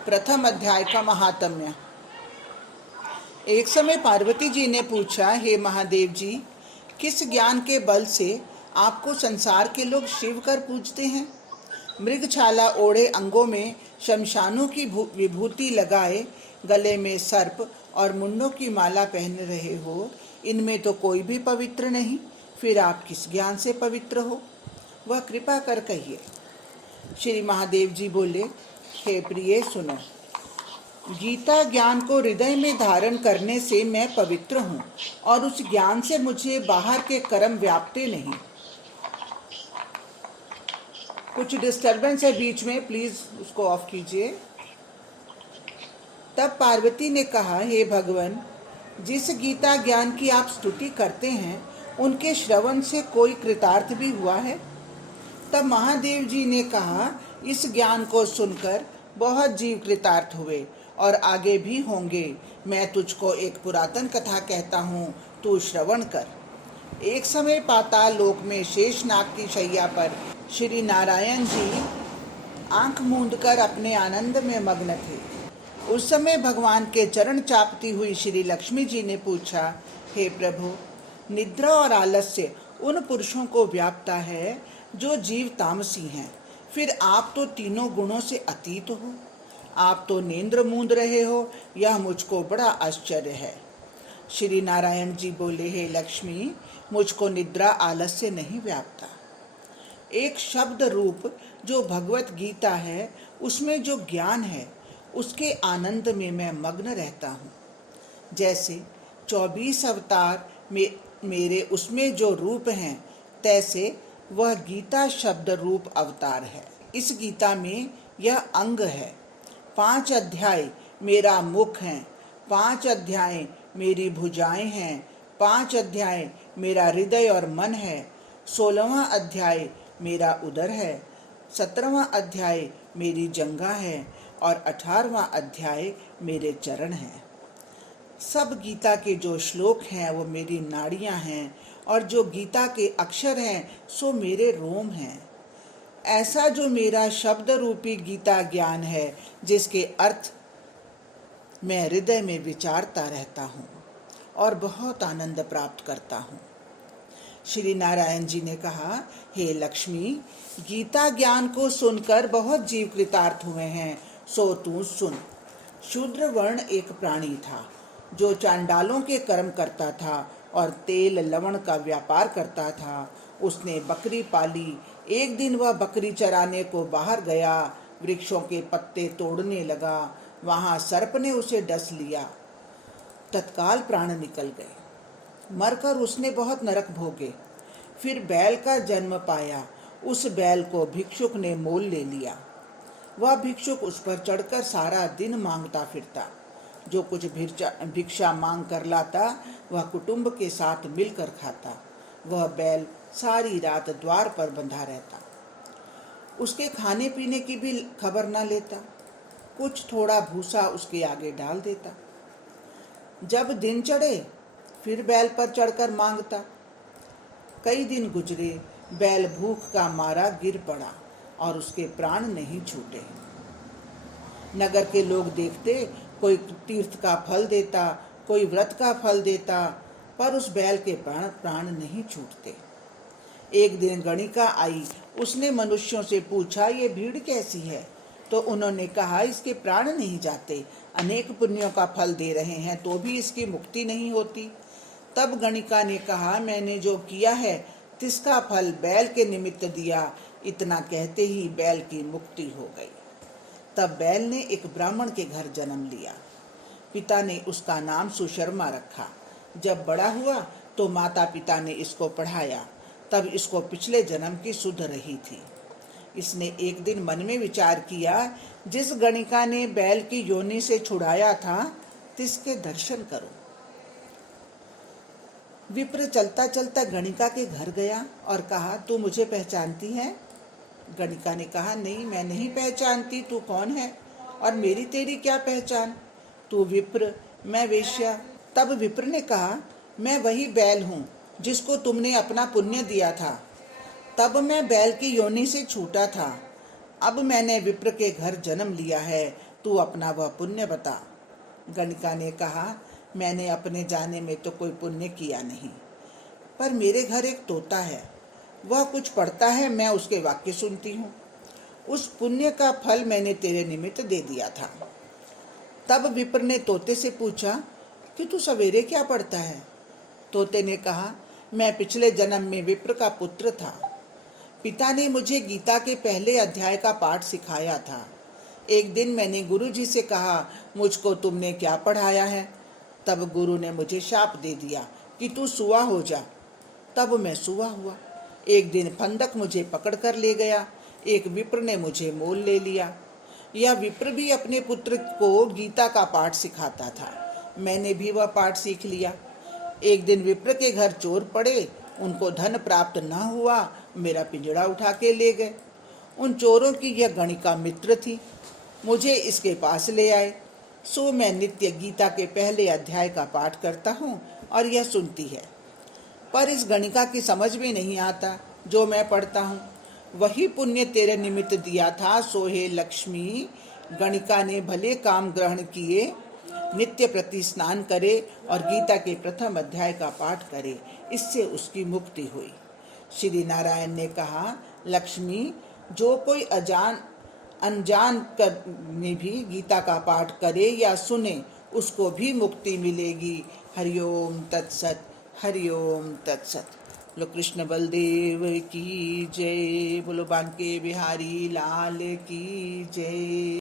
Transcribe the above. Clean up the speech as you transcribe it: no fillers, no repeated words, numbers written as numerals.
प्रथम अध्याय का महात्म्य। एक समय पार्वती जी ने पूछा, हे महादेव जी, किस ज्ञान के बल से आपको संसार के लोग शिव कर पूजते हैं? मृगछाला ओढ़े अंगों में शमशानों की विभूति लगाए, गले में सर्प और मुंडों की माला पहन रहे हो, इनमें तो कोई भी पवित्र नहीं, फिर आप किस ज्ञान से पवित्र हो? वह कृपा कर कहिए। श्री महादेव जी बोले, हे प्रिय, सुनो। गीता ज्ञान को हृदय में धारण करने से मैं पवित्र हूँ और उस ज्ञान से मुझे बाहर के कर्म व्यापते नहीं। कुछ डिस्टरबेंस है बीच में, प्लीज उसको ऑफ कीजिए। तब पार्वती ने कहा, हे भगवान, जिस गीता ज्ञान की आप स्तुति करते हैं उनके श्रवण से कोई कृतार्थ भी हुआ है? तब महादेव जी ने कहा, इस ज्ञान को सुनकर बहुत जीव कृतार्थ हुए और आगे भी होंगे। मैं तुझको एक पुरातन कथा कहता हूँ, तू श्रवण कर। एक समय पाताल लोक में शेषनाग की शैया पर श्री नारायण जी आंख मूंदकर अपने आनंद में मग्न थे। उस समय भगवान के चरण चापती हुई श्री लक्ष्मी जी ने पूछा, हे प्रभु, निद्रा और आलस्य उन पुरुषों को व्यापता है जो जीव तामसी हैं, फिर आप तो तीनों गुणों से अतीत हो। आप तो नेत्र मूंद रहे हो, यह मुझको बड़ा आश्चर्य है। श्री नारायण जी बोले, हे लक्ष्मी, मुझको निद्रा आलस्य नहीं व्यापता। एक शब्द रूप जो भगवत गीता है, उसमें जो ज्ञान है उसके आनंद में मैं मग्न रहता हूँ। जैसे 24 अवतार में मेरे उसमें जो रूप हैं, तैसे वह गीता शब्द रूप अवतार है। इस गीता में यह अंग है। 5 अध्याय मेरा मुख है, 5 अध्याय मेरी भुजाएं हैं, 5 अध्याय मेरा हृदय और मन है, 16वां अध्याय मेरा उदर है, 17वां अध्याय मेरी जंघा है और 18वां अध्याय मेरे चरण हैं। सब गीता के जो श्लोक हैं वो मेरी नाड़ियां हैं और जो गीता के अक्षर हैं सो मेरे रोम हैं। ऐसा जो मेरा शब्द रूपी गीता ज्ञान है, जिसके अर्थ मैं हृदय में विचारता रहता हूँ और बहुत आनंद प्राप्त करता हूँ। श्री नारायण जी ने कहा, हे लक्ष्मी, गीता ज्ञान को सुनकर बहुत जीव कृतार्थ हुए हैं, सो तू सुन। शूद्र वर्ण एक प्राणी था जो चांडालों के कर्म करता था और तेल लवण का व्यापार करता था। उसने बकरी पाली। एक दिन वह बकरी चराने को बाहर गया, वृक्षों के पत्ते तोड़ने लगा। वहां सर्प ने उसे डस लिया। तत्काल प्राण निकल गए। मरकर उसने बहुत नरक भोगे। फिर बैल का जन्म पाया। उस बैल को भिक्षुक ने मोल ले लिया। वह भिक्षुक उस पर चढ़कर सारा दिन मांगता फिरता। जो कुछ भिक्षा मांग कर लाता वह कुटुंब के साथ मिलकर खाता। वह बैल सारी रात द्वार पर बंधा रहता। उसके खाने पीने की भी खबर न लेता। कुछ थोड़ा भूसा उसके आगे डाल देता। जब दिन चढ़े फिर बैल पर चढ़कर मांगता। कई दिन गुजरे, बैल भूख का मारा गिर पड़ा और उसके प्राण नहीं छूटे। नगर के लोग देखते, कोई तीर्थ का फल देता, कोई व्रत का फल देता, पर उस बैल के प्राण नहीं छूटते। एक दिन गणिका आई। उसने मनुष्यों से पूछा, ये भीड़ कैसी है? तो उन्होंने कहा, इसके प्राण नहीं जाते, अनेक पुण्यों का फल दे रहे हैं तो भी इसकी मुक्ति नहीं होती। तब गणिका ने कहा, मैंने जो किया है तिसका फल बैल के निमित्त दिया। इतना कहते ही बैल की मुक्ति हो गई। तब बैल ने एक ब्राह्मण के घर जन्म लिया। पिता ने उसका नाम सुशर्मा रखा। जब बड़ा हुआ तो माता पिता ने इसको पढ़ाया। तब इसको पिछले जन्म की सुध रही थी। इसने एक दिन मन में विचार किया, जिस गणिका ने बैल की योनि से छुड़ाया था तिसके दर्शन करो। विप्र चलता चलता गणिका के घर गया और कहा, तू मुझे पहचानती है? गणिका ने कहा, नहीं, मैं नहीं पहचानती। तू कौन है और मेरी तेरी क्या पहचान? तू विप्र, मैं वेश्या। तब विप्र ने कहा, मैं वही बैल हूँ जिसको तुमने अपना पुण्य दिया था। तब मैं बैल की योनि से छूटा था। अब मैंने विप्र के घर जन्म लिया है। तू अपना वह पुण्य बता। गणिका ने कहा, मैंने अपने जाने में तो कोई पुण्य किया नहीं, पर मेरे घर एक तोता है, वह कुछ पढ़ता है, मैं उसके वाक्य सुनती हूँ। उस पुण्य का फल मैंने तेरे निमित्त दे दिया था। तब विप्र ने तोते से पूछा कि तू सवेरे क्या पढ़ता है? तोते ने कहा, मैं पिछले जन्म में विप्र का पुत्र था। पिता ने मुझे गीता के पहले अध्याय का पाठ सिखाया था। एक दिन मैंने गुरुजी से कहा, मुझको तुमने क्या पढ़ाया है? तब गुरु ने मुझे शाप दे दिया कि तू सुआ हो जा। तब मैं सुआ हुआ। एक दिन फंदक मुझे पकड़ कर ले गया। एक विप्र ने मुझे मोल ले लिया। यह विप्र भी अपने पुत्र को गीता का पाठ सिखाता था। मैंने भी वह पाठ सीख लिया। एक दिन विप्र के घर चोर पड़े, उनको धन प्राप्त न हुआ, मेरा पिंजड़ा उठा के ले गए। उन चोरों की यह गणिका मित्र थी। मुझे इसके पास ले आए। सो मैं नित्य गीता के पहले अध्याय का पाठ करता हूँ और यह सुनती है, पर इस गणिका की समझ में नहीं आता जो मैं पढ़ता हूँ। वही पुण्य तेरे निमित्त दिया था, सो हे लक्ष्मी, गणिका ने भले काम ग्रहण किए, नित्य प्रति स्नान करे और गीता के प्रथम अध्याय का पाठ करे, इससे उसकी मुक्ति हुई। श्री नारायण ने कहा, लक्ष्मी, जो कोई अनजान कर में भी गीता का पाठ करे या सुने, उसको भी मुक्ति मिलेगी। हरिओम तत्सत, हरिओम तत्सत। बोलो कृष्ण बलदेव की जय, बोलो बांके बिहारी लाल की जय।